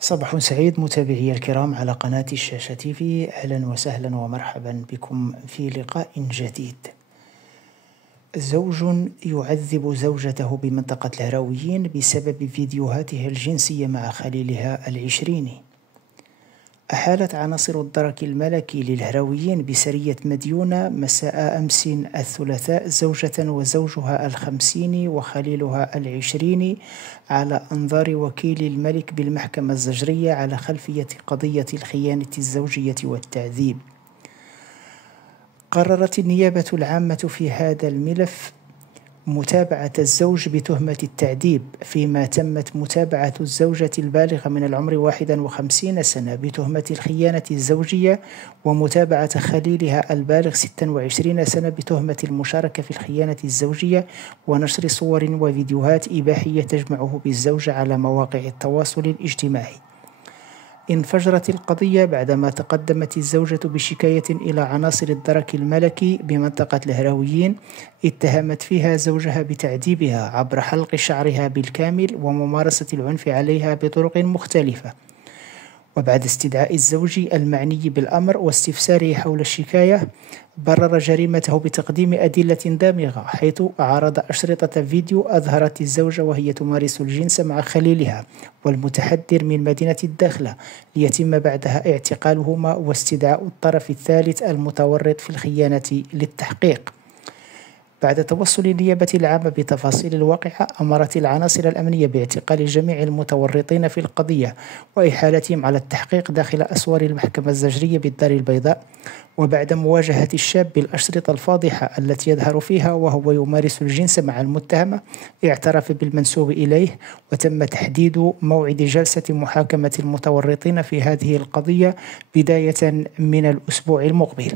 صباح سعيد متابعي الكرام على قناة الشاشة تيفي. أهلا وسهلا ومرحبا بكم في لقاء جديد. زوج يعذب زوجته بمنطقة الهرويين بسبب فيديوهاتها الجنسية مع خليلها العشريني. أحالت عناصر الدرك الملكي للهرويين بسرية مديونة مساء أمس الثلاثاء زوجة وزوجها الخمسين وخليلها العشرين على أنظار وكيل الملك بالمحكمة الزجرية على خلفية قضية الخيانة الزوجية والتعذيب. قررت النيابة العامة في هذا الملف متابعة الزوج بتهمة التعذيب، فيما تمت متابعة الزوجة البالغة من العمر 51 سنة بتهمة الخيانة الزوجية، ومتابعة خليلها البالغ 26 سنة بتهمة المشاركة في الخيانة الزوجية، ونشر صور وفيديوهات إباحية تجمعه بالزوجة على مواقع التواصل الاجتماعي. انفجرت القضية بعدما تقدمت الزوجة بشكاية إلى عناصر الدرك الملكي بمنطقة الهرويين، اتهمت فيها زوجها بتعذيبها عبر حلق شعرها بالكامل وممارسة العنف عليها بطرق مختلفة. وبعد استدعاء الزوج المعني بالأمر واستفساره حول الشكاية، برر جريمته بتقديم أدلة دامغة، حيث عرض أشرطة فيديو أظهرت الزوجة وهي تمارس الجنس مع خليلها والمتحدر من مدينة الداخلة، ليتم بعدها اعتقالهما واستدعاء الطرف الثالث المتورط في الخيانة للتحقيق. بعد توصل النيابة العامة بتفاصيل الواقعة، أمرت العناصر الأمنية باعتقال جميع المتورطين في القضية وإحالتهم على التحقيق داخل أسوار المحكمة الزجرية بالدار البيضاء. وبعد مواجهة الشاب بالأشرطة الفاضحة التي يظهر فيها وهو يمارس الجنس مع المتهمة، اعترف بالمنسوب إليه، وتم تحديد موعد جلسة محاكمة المتورطين في هذه القضية بداية من الأسبوع المقبل.